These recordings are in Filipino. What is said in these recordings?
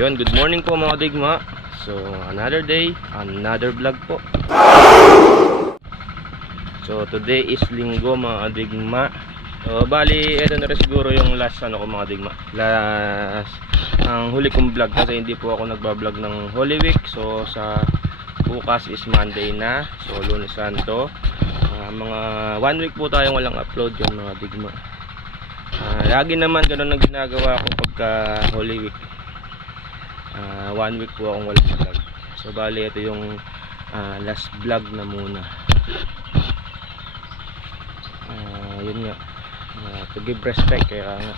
Yun, good morning po mga digma. So, another day, another vlog po. So, today is linggo mga digma. So, bali, eto na rin siguro yung last ko mga digma. Last, ang huli kong vlog kasi hindi po ako nagbablog ng Holy Week. So, sa bukas is Monday na. So, Lunes Santo. Mga 1 week po tayong walang upload yung mga digma. Lagi naman ganun ang ginagawa ko pagka Holy Week. 1 week po akong walang vlog. So bali ito yung last vlog na muna. Yun nga, to give respect kaya nga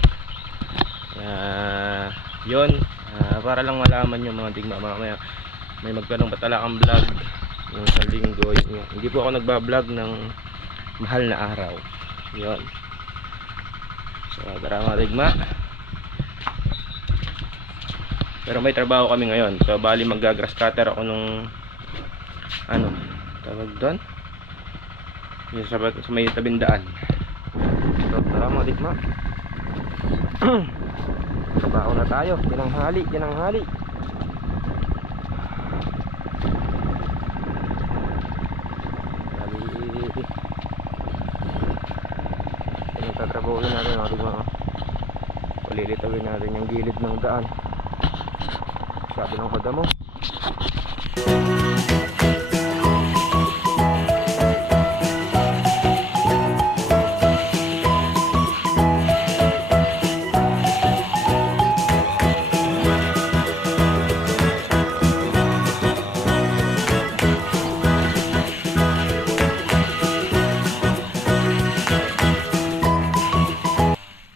yun, para lang malaman yung mga digma. Mamaya may magtanong ba't wala kang vlog yung sa linggo. Yun nga, hindi po ako nagbablog ng mahal na araw. Yun. So tara mga digma. Pero may trabaho kami ngayon. So bali magga-grass cutter ako nung ano, tawag doon? Yung sa may tabindaan. So tara mga digma. Trabaho na tayo. Tinanghali. Yung tatrabahuin natin mga digma. Palilitawin natin yung gilid ng daan. Sabi ng kadamo.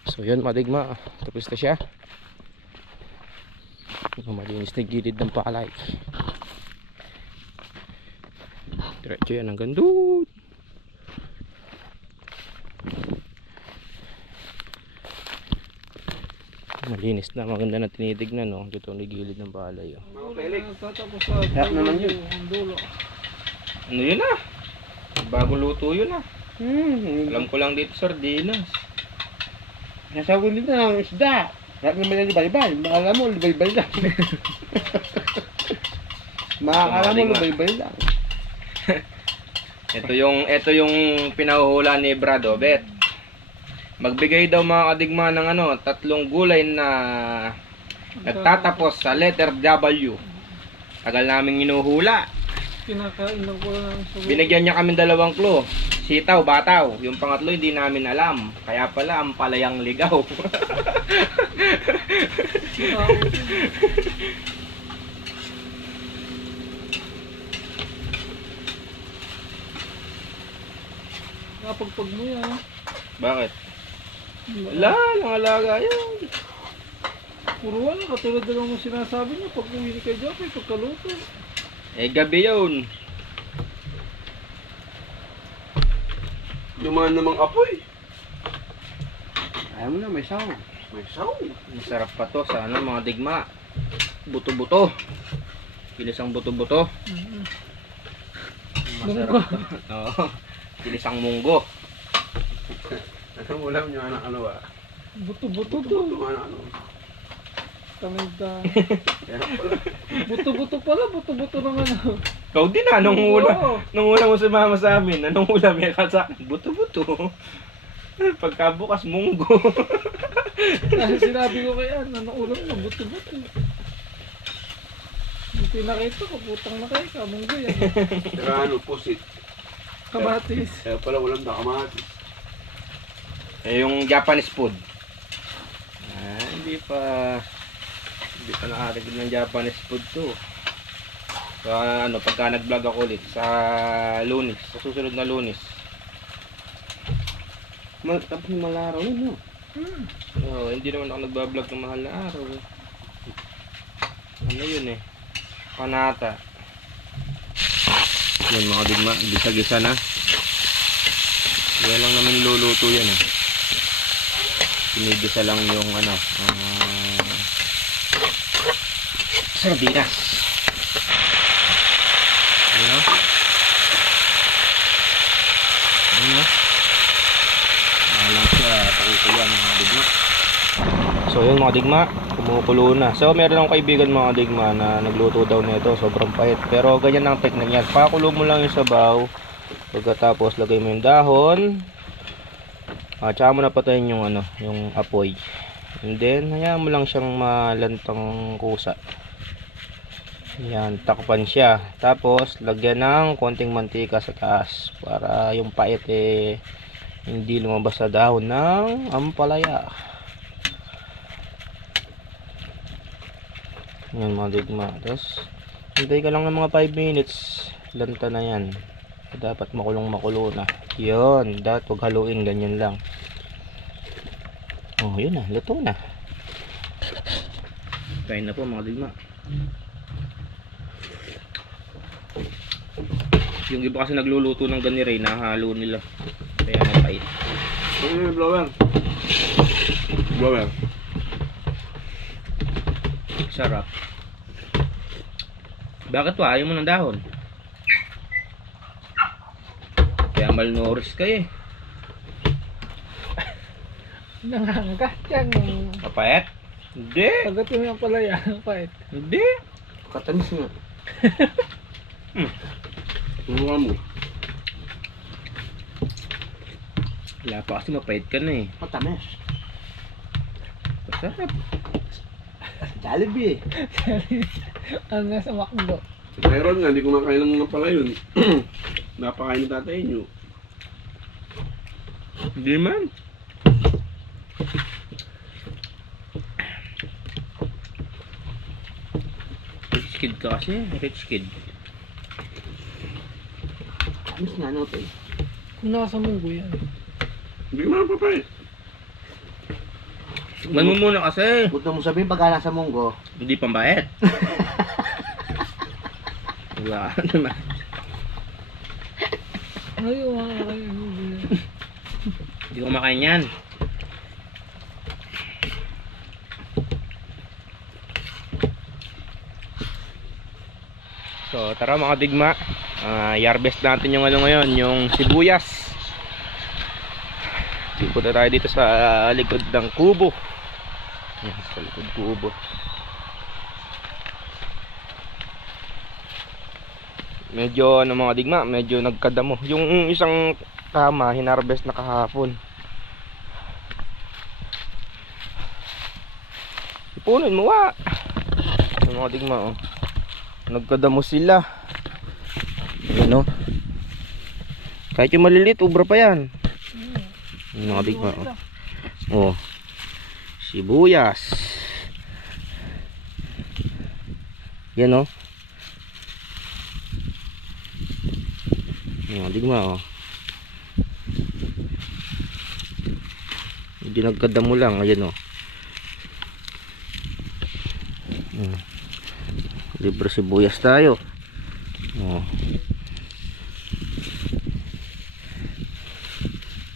So yun mga digma, tapos na siya. Malinis na gilid ng palay. Diretso yan hanggang doon. Malinis na, maganda na tinitignan, no? Dito ang gilid ng palay, oh. Sarap naman yun. Ano yun ah? Bagong luto yun ah. Alam ko lang dito sardinas. Nasa ulit na ng isda. Lahat naman yung libay-bay. Makakala mo, libay-bay lang. Makakala mo, libay-bay lang. Ito yung pinahuhula ni Brado, Bet. Magbigay daw mga kadigma ng 3 gulay na nagtatapos sa letter W. Tagal naming inuhula. Kinakain lang ko lang sa Binigyan niya kami 2 clue. Sitaw, bataw. Yung pangatlo hindi namin alam. Kaya pala ang palayang ligaw. Napagpag mo yan. Bakit? Wala, nangalaga yan. Puro wala, katulad na lang mo sinasabi niya pag uwi ni kay Joffrey, pagkaluto. Gabi yun. Dumaan namang apoy. Ayaw mo na, may saw. May saw. Masarap pa to sa mga digma. Buto-buto. Kilisang buto-buto. Masarap to. Oo. Kilisang munggo. Anong ulam nyo anak ba? Buto-buto to. Buto ano? Tamida. Buto-buto pala, buto-buto naman. Ikaw din nung una mo sumama sa amin, anong ulam yan ka sa akin? Buto-buto. Pagkabukas, munggo. Dahil sinabi ko kay Ann, anong ulam na, buto-buto. Yung pinakita ko, putang na kayo, kamunggo yan. Pero pusit. Kamatis. Kaya pala ulam na kamatis. Yung Japanese food. Hindi pa nakakagid ng Japanese food to. So, pagka nag-vlog ako ulit sa Lunes, sa susunod na Lunes. Tapos yung malaraw yun, no? Hindi naman ako nagbablog ng mahal na araw. Ano yun eh? Panata. Yan mga digma, gisa-gisa na. Kaya lang naman niluluto yan eh. Pinigisa lang yung ano, sardinas. Ayan o. Ayan o. Alang siya, pakikuyan mga digma. So yun mga digma, kumukulo na. So meron akong kaibigan mga digma na nagluto daw nito, sobrang pahit. Pero ganyan ang technique niya. Pakulo mo lang yung sabaw. Pagkatapos lagay mo yung dahon. Tsaka mo na patayin yung ano, yung apoy. And then hayaan mo lang siyang malantang kusa. Yan, takpan siya. Tapos lagyan ng konting mantika sa taas para yung pait eh hindi lumabas sa dahon ng ampalaya. Yan mga digma. Tapos hintay ka lang ng mga 5 minutes. Lanta na yan. Dapat makulong-makulo na. Yun. Dapat huwag haluin. Ganyan lang. Oh, yun na. Luto na. Kain na po mga digma. Yung iba kasi nagluluto ng ganire, nahalo nila. Kaya mapait. Ano yung blower? Blower. Sarap. Bakit pa? Ayaw mo ng dahon? Kaya malnourished kayo eh. Nangangagat yan. Mapait? Hindi. Pagdating mo yung palaya, pait. Hindi. Katamis nga. Turuan mo. Wala pa kasi mapait ka na eh. Katamis. Masarap. Jollibee. Ang nasa makdo. Si Tyron nga, hindi kumakain ng pala yun. Napakain ng tatay nyo. Hindi man. Rich kid ka kasi. Rich kid. Tamis nga no, tay. Kung nasa munggo yan. Hindi mo papay. Tignan mo muna kasi. Huwag mo sabihin pagka nasa munggo. Hindi pambait. Wala naman. Ay, ay, Hindi ko makain yan. So tara mga digma, i-harvest natin yung ano ngayon, yung sibuyas. Punta tayo dito sa likod ng kubo. Yan, sa likod kubo. Medyo ano mga digma, medyo nagkadamo. Yung isang tama hinarvest na kahapon. Ipunin mo wa. Yung mga digma oh. Nagkadamo sila. Yan oh. Kahit yung maliliit, ubra pa yan. Yung mga digma oh. Oh. Sibuyas. Yan oh. Yung mga digma oh. Hindi nagkadamo lang. Ayan oh. Libre sibuyas tayo. Oh.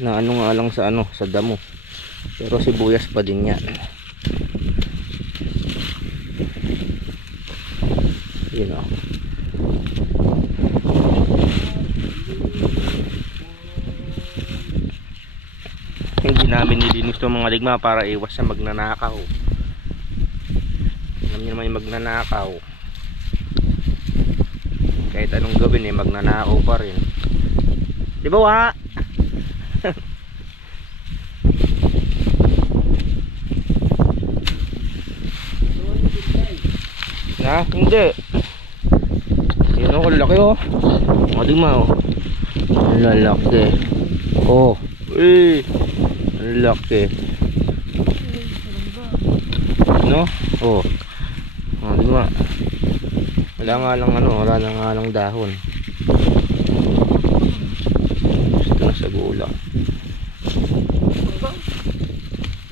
Na ano nga lang sa ano, sa damo. Pero sibuyas pa din 'yan. Yun oh. Hindi namin nilinis itong mga digma para iwas sa magnanakaw. Alam niyo naman yung magnanakaw. Kahit anong gawin eh, magnanakaw pa rin. Di ba wa? Na, hindi. Yun o, laki o. O, di ma o. Ang lalaki. O, eh. Ang laki. No? O. O, di ma. Wala nga lang ano, wala na nga lang dahon. Gusto na sa gula.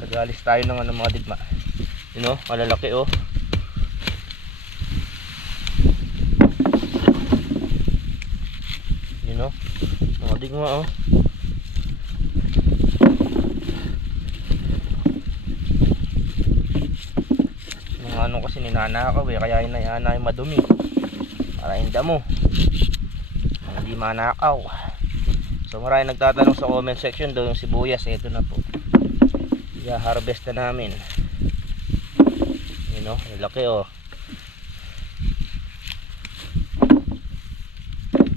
Nagalis tayo ng ano mga digma. Yun o, malalaki o. digma oh. Mga ano kasi ninanakaw eh, kaya hinayaan na yung madumi. Para yung damo. Hindi manakaw. So maraming nagtatanong sa comment section daw yung sibuyas, ito na po. I-harvest na namin. Yun oh, laki oh.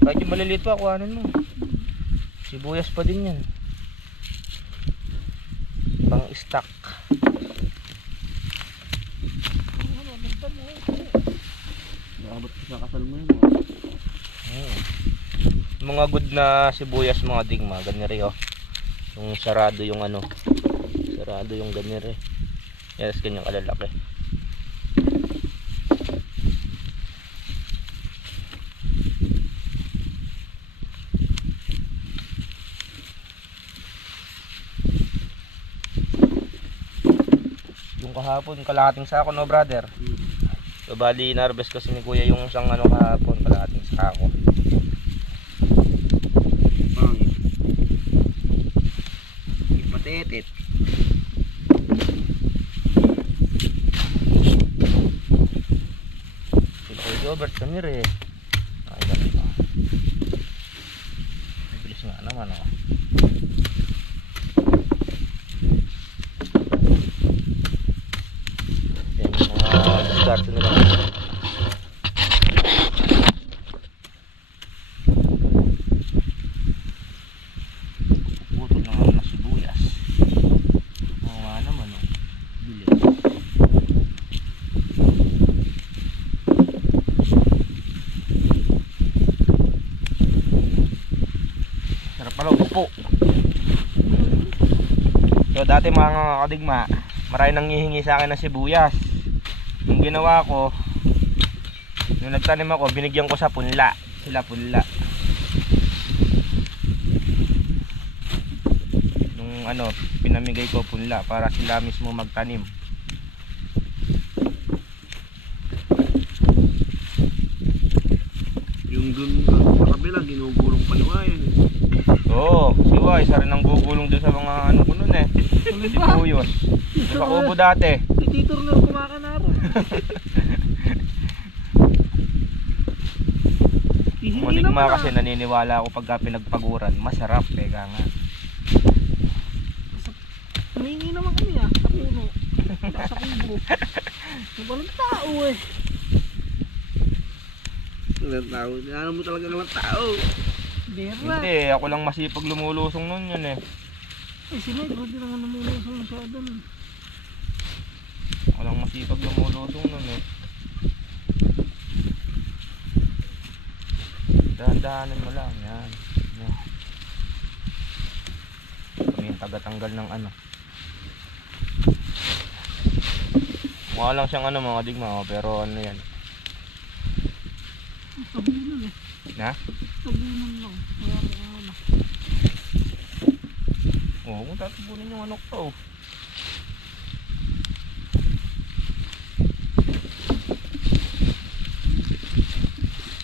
Kahit yung maliliit pa, kuhanin mo. Sibuyas pa din yan. Pang stock. Nakabot ko sa kasal mo yun. Mga good na sibuyas mga digma, ganyan oh. Yung sarado yung ano. Sarado yung ganyan rin. Yes, ganyang kalalaki. Yung kahapon, kalahating sako no brother. So bali na-harvest kasi ni kuya yung isang ano kahapon, kalahating sako. Pangit. Patitit. Ito Robert kanir eh. Ay ganito. Bilis nga naman oh. Yan yung mga diskarte nila. Putol naman na sibuyas. Oo naman oh. Bilis. Sarap pala upo. So dati mga kadigma, maraming nanghihingi sa akin ng sibuyas. Yung ginawa ko, nung nagtanim ako, binigyan ko sa punla. Sila punla. Nung ano, pinamigay ko punla para sila mismo magtanim. Yung dun sa kabila, ginugulong pa naman yan. Oo, siwa, isa rin ang gugulong doon sa mga ano ko nun eh. Sibuyos. Doon sa kubo dati. Tititor na kumakanaro. Maligma kasi naniniwala ako pagka pinagpaguran, masarap eh nga. Humingi naman kami sa puno. Sa kubo. Walang tao eh. Walang tao. Ano mo talaga naman tao? Dera. Hindi, ako lang masipag lumulusong nun yun eh. Eh si Negro di naman namulusong masyado nun. Ako lang masipag lumulusong nun eh. Dahan-dahanan mo lang yan. Yan. Kami yung tagatanggal ng ano. Mukha lang siyang ano mga digma oh, pero ano yan. Tabunan eh. Na? Tabunan lang. Kaya mo ano. Oo, kung tatabunin yung manok to.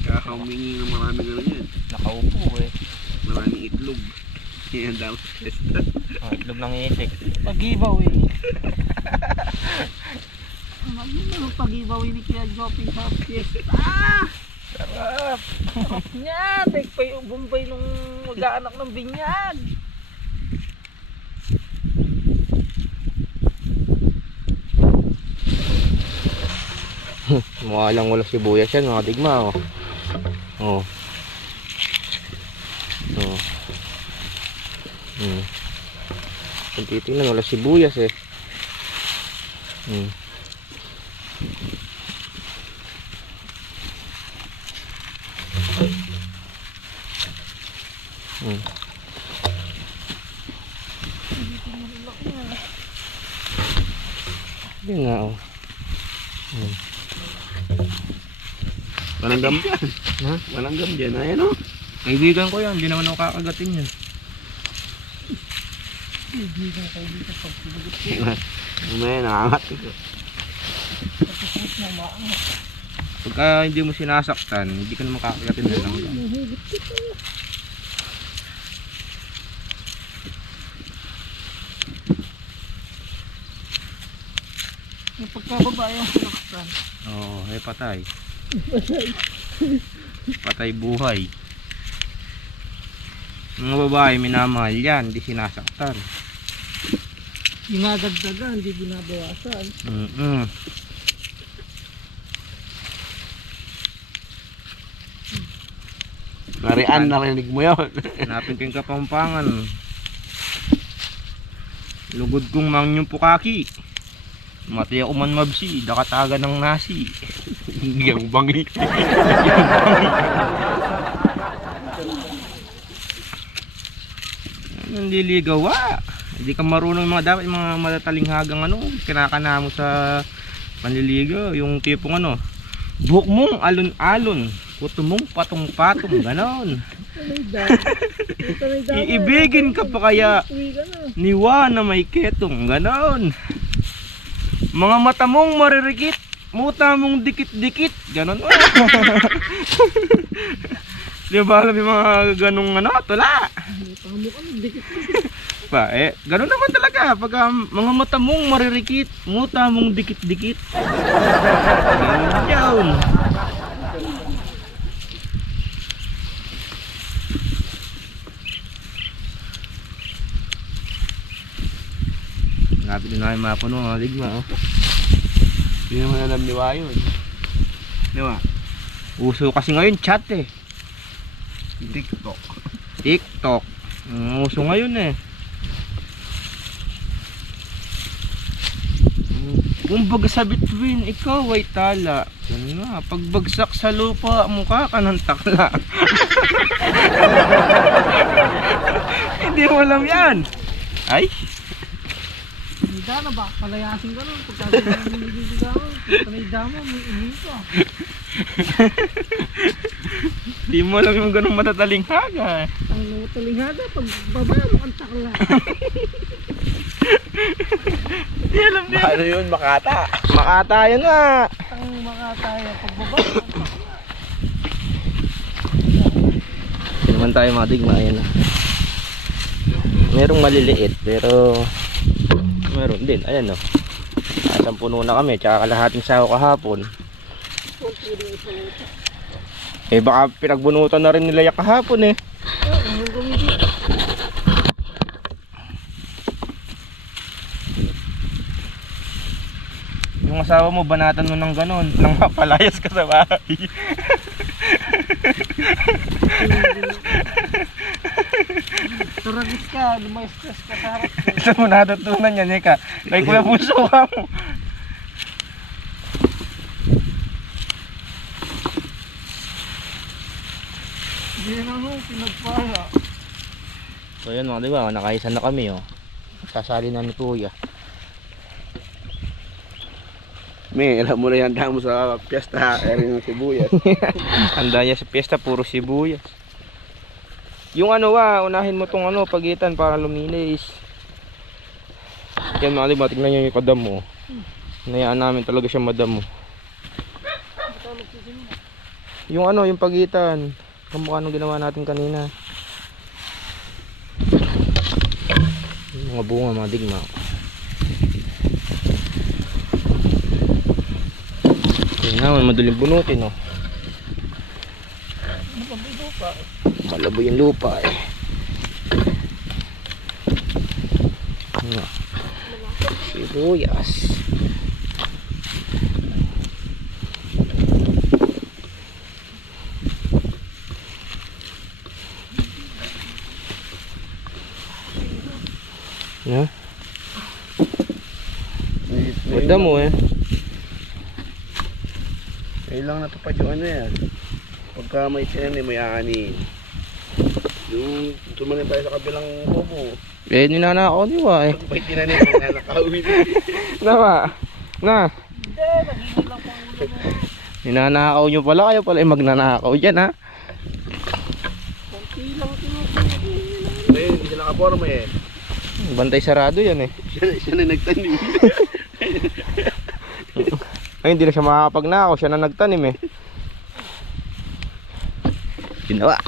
Kaya humingi ng maraming ano yan. Nakaupo eh. Maraming itlog. Yan daw. Oh, itlog ng itik. Pag-giveaway. Ano pag-giveaway ni Kuya Joping sa fiesta? Sarap! Sarap niya! Take pa yung bumbay nung mag-aanak ng binyag. Mukha lang wala sibuyas yan mga digma oh. Oh. Oh. Kung titingnan wala sibuyas eh. Yan nga oh. Walang gam dyan. Ha? Walang gam dyan. Ayan o. Kaibigan ko yan, hindi naman ako kakagatin yan. Kaibigan kayo dito pag sinugot ko. May nangangat ito. Pagkakot na maangat. Pagka hindi mo sinasaktan, hindi ka naman kakagatin na lang. Nahugot ko. Bababa yung sinaktan. Oo, patay. Patay buhay. Mga babae minamahal yan, hindi sinasaktan. Dinadagdagan, hindi binabawasan. Narian, narinig mo yun. Hanapin ko yung Kapampangan. Lugod kong mangyong pukaki. Mati ako man mabsi, dakataga ng nasi. Yung bangi. Nandiligaw hindi ka marunong mga dapat yung mga matatalinghagang kinakana mo sa panliligaw, yung tipong buhok mong alon-alon, kuto mong patong-patong, ganon. Iibigin ka pa kaya niwa na may ketong, ganon. Mga mata mong maririkit, muta mong dikit-dikit, ganon. Di ba alam yung mga ganong tula? Pa, ganun naman talaga pag mga mata mong maririkit, muta mong dikit-dikit. Ganun yun. Lapit na namin mapuno mga digma. Hindi naman alam ni Wayo. Di ba? Uso kasi ngayon chat TikTok. Uso ngayon Kumbaga sa bituin, ikaw ay tala. Yan nga, pagbagsak sa lupa, mukha ka ng takla. Hindi mo alam yan. Ay. Hindi na ba? Palayasin ka nun. Pagkasin ka ng nililigawan. Pagkanay damo, may imin ka. Hindi mo alam yung ganong matatalinghaga. Ang matalinghada, pag baba mo ang takla. Hindi alam din. Ano yun, Makata? Makata yun nga. Ang mga tayo, pag baba mo ang takla. Hindi naman tayo mga digma. Ayan. Merong maliliit pero meron din. Ayan Asang puno na kami. Tsaka kalahating saho kahapon. Baka pinagbunutan na rin nila yung kahapon Yung asawa mo, banatan mo ng ganon nang mapalayas ka sa bahay. Turagis ka, lumayas-stress ka sa harap ko. Isa mo natutunan yan May kuya puso ka mo. Hindi na pinagpala. So yun mga diba, nakaisa na kami Sasali na ni kuya. May, alam mo na yan, damo sa piyesta, rin ng sibuyas. Handa niya sa piyesta, puro sibuyas. Yung unahin mo tong pagitan para luminis. Yan mga diba, tignan nyo yung kadam mo. Nayaan namin talaga siya madamo. Yung yung pagitan. Kamukha nung ginawa natin kanina. Yung mga bunga mga digma. Yan naman, madaling bunutin Malabo yung lupa Sibuyas. Ganda mo Ngayon lang natupad yung yan. Pagka may tiyan may ani. Yung tumanin tayo sa kabilang kubo. Ninanakaw niwa Pag may tinanin, may nakakawin. Nama. Na. Hindi, nagigil lang po ang ulo mo. Ninanakaw nyo pala. Kayo pala yung magnanakaw dyan Konti lang tinutuloy. Ngayon, hindi siya nakaporma Bantay sarado yan Siya na nagtanim. Ay, hindi na siya makakapagnakaw. Siya na nagtanim Ginawa.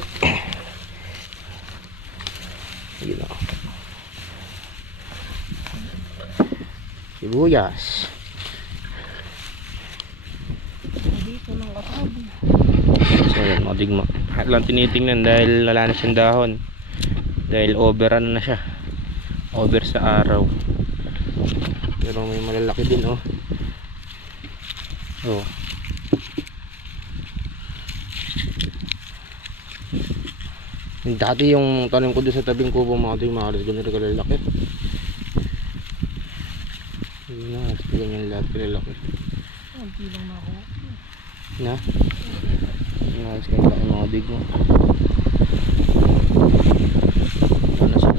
Ginawa. Sibuyas. digma. Lahat lang tinitingnan dahil wala na siyang dahon. Dahil overrun na siya. Over sa araw. Pero may malalaki din oh. Oh. Dati yung tanim ko doon sa tabing kubo mga digma, ganito kalalaki. Yun na, ganyan lahat kalalaki. Hindi lang na ako. Na? Nice kayo laki mga digma. Ano siya?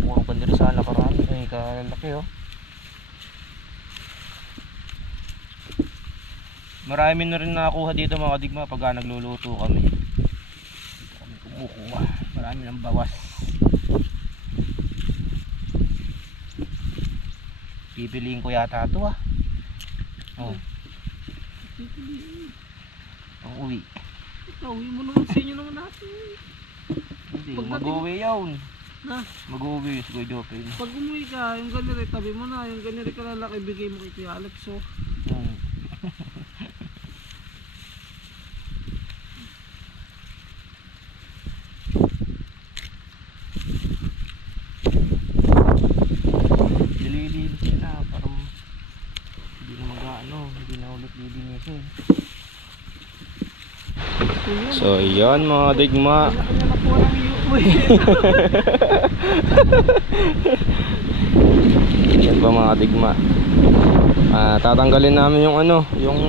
Puro ka nila sana karami. Ay kalalaki oh. Marami na rin nakakuha dito mga digma pag nagluluto kami. Kami kumukuha. Marami ng bawas. Pipiliin ko yata ito ah. Oh. Ang uwi. Uwi mo naman sa inyo naman natin. Hindi, Pag mag-uwi yun. Na, Mag-uwi si Kuya Jopin. pag umuwi ka, yung ganire, tabi mo na. Yung ganire kalalaki, bigay mo kay Kuya Alex. So, Nililinis yun na. Parang hindi na mag-ano. Hindi na ulit lilinisin. So yan mga digma. kanya na po ng uwi. Yan ba mga digma. Tatanggalin namin yung ano, yung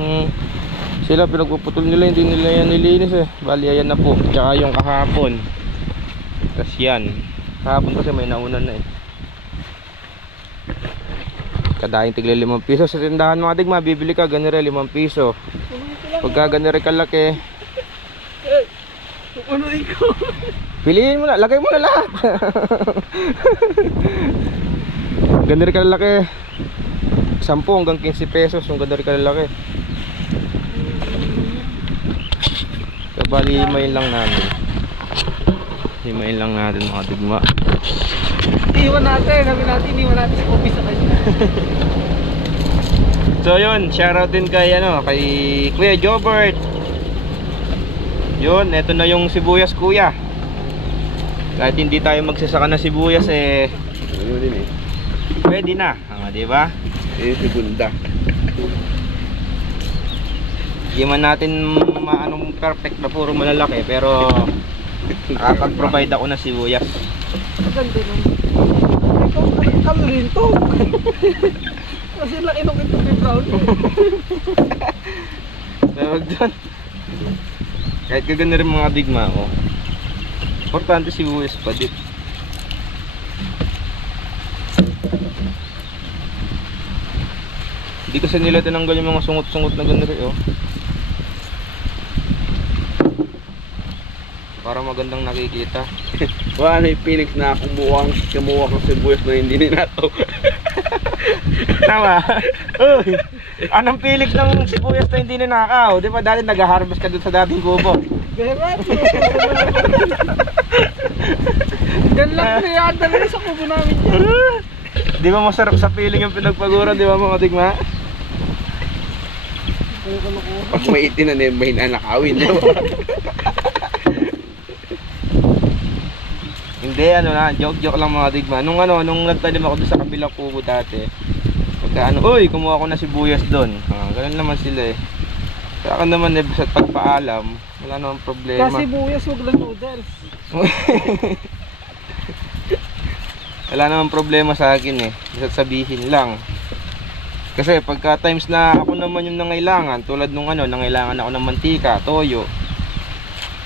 sila pinagpuputol nila, hindi nila yan nilinis eh. Bali ayan na po. Tsaka yung kahapon. Tapos yan. Kahapon kasi may naunan na eh. Kadaing tigla 5 piso sa tindahan mga digma. Bibili ka ganire 5 piso. Pagka ganire kalaki, Pupunuin ko. piliin mo na, lagay mo na lahat. Ganire kalaki 10 hanggang 15 pesos yung ganire kalaki. So bali himayin lang namin. Himayin lang natin mga digma. Iwan natin. Sabi natin, iwan natin si Kobe sa kanya. So yun, shoutout din kay kay Kuya Jobert. Yun, eto na yung sibuyas kuya. Kahit hindi tayo magsasaka na sibuyas eh, Ano din eh. pwede na, di ba? Segunda. Hindi man natin maanong perfect na puro malalaki, pero nakapag-provide ako ng sibuyas. Maganda nun. Ikaw, kami rin to. Kasi laki nung ito ni Brown. Tawag doon. Kahit kaganda rin mga digma ko, importante sibuyas pa din. Hindi kasi nila tinanggal yung mga sungot-sungot na ganda rin oh. Para magandang nakikita. Wala na yung Phoenix na kumuha ng sibuyas na hindi ninataw. Tama. Uy, anong Felix ng sibuyas na hindi ninakaw? Di ba dati nag-harvest ka dun sa dating kubo? Berat. Diyan lang kaya dali sa kubo namin yan. Di ba masarap sa feeling yung pinagpaguran, di ba mga digma? Pag may itin na may nanakawin. Hindi, joke lang mga digma. Nung nagtanim ako doon sa kabilang kubo dati, pagka uy, kumuha ko na sibuyas doon. Ganun naman sila eh. Sa akin naman eh, basta't pagpaalam, wala namang problema. Kasi buyas, huwag lang noodles. Wala namang problema sa akin eh. Basta't sabihin lang. Kasi pagka times na ako naman yung nangailangan, tulad nung nangailangan ako ng mantika, toyo,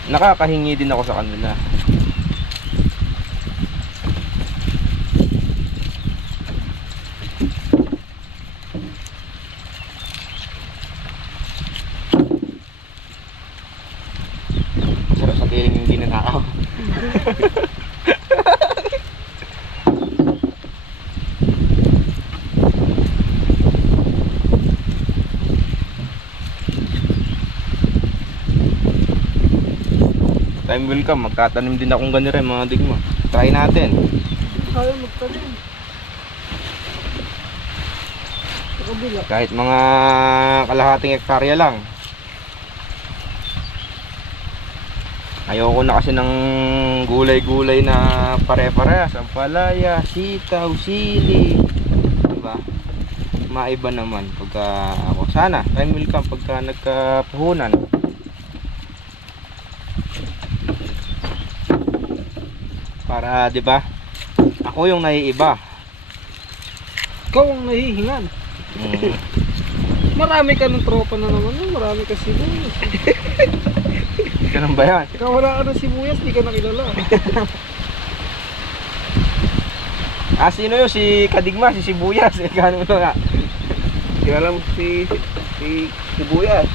nakakahingi din ako sa kanila. Sarap sa feeling yung ginanakaw. Time will come, magtatanim din akong ganito mga digma. Try natin. Kaya magtanim. kabila. Kahit mga kalahating hektarya lang. Ayoko na kasi ng gulay-gulay na pare-parehas. Ampalaya, sitaw, sili. Diba? Maiba naman pagka ako. Sana, time will come pagka nagkapuhunan. Para, diba? Ako yung naiiba. Ikaw ang nahihingan. Marami ka ng tropa na naman. Marami ka sibuyas. Ganun ba yan? Ikaw wala ka ng sibuyas, di ka nakilala. Sino yun? Si Kadigma, si Sibuyas. Gano'n nga. Kilala mo si Sibuyas.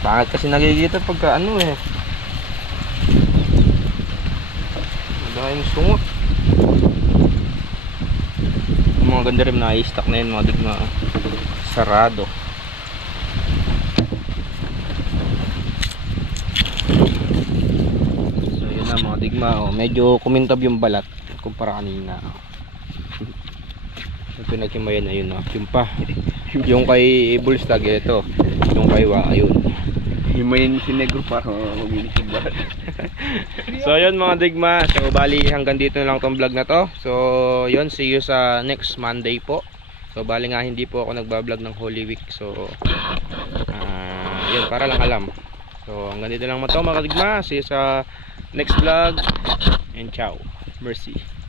Bakit kasi nagigita pagka ano eh. Dahil sungot. Yung mga ganda rin na i-stock na yun, mga digma. Sarado. So yun na mga digma. Oh. Medyo kumintab yung balat kumpara kanina. Yung pinagkimayan na yun. Oh. Yung pa. Yung kay Bullstag ito. Yung kay Wa ayun. Himayin si Negro para humilis yung balat. So yun mga digma, so bali hanggang dito na lang tong vlog na to. So yun, see you sa next Monday po. So bali nga hindi po ako nagbablog ng Holy Week. So yun, para lang alam. So hanggang dito lang mga to mga digma. See you sa next vlog. And ciao. Mercy.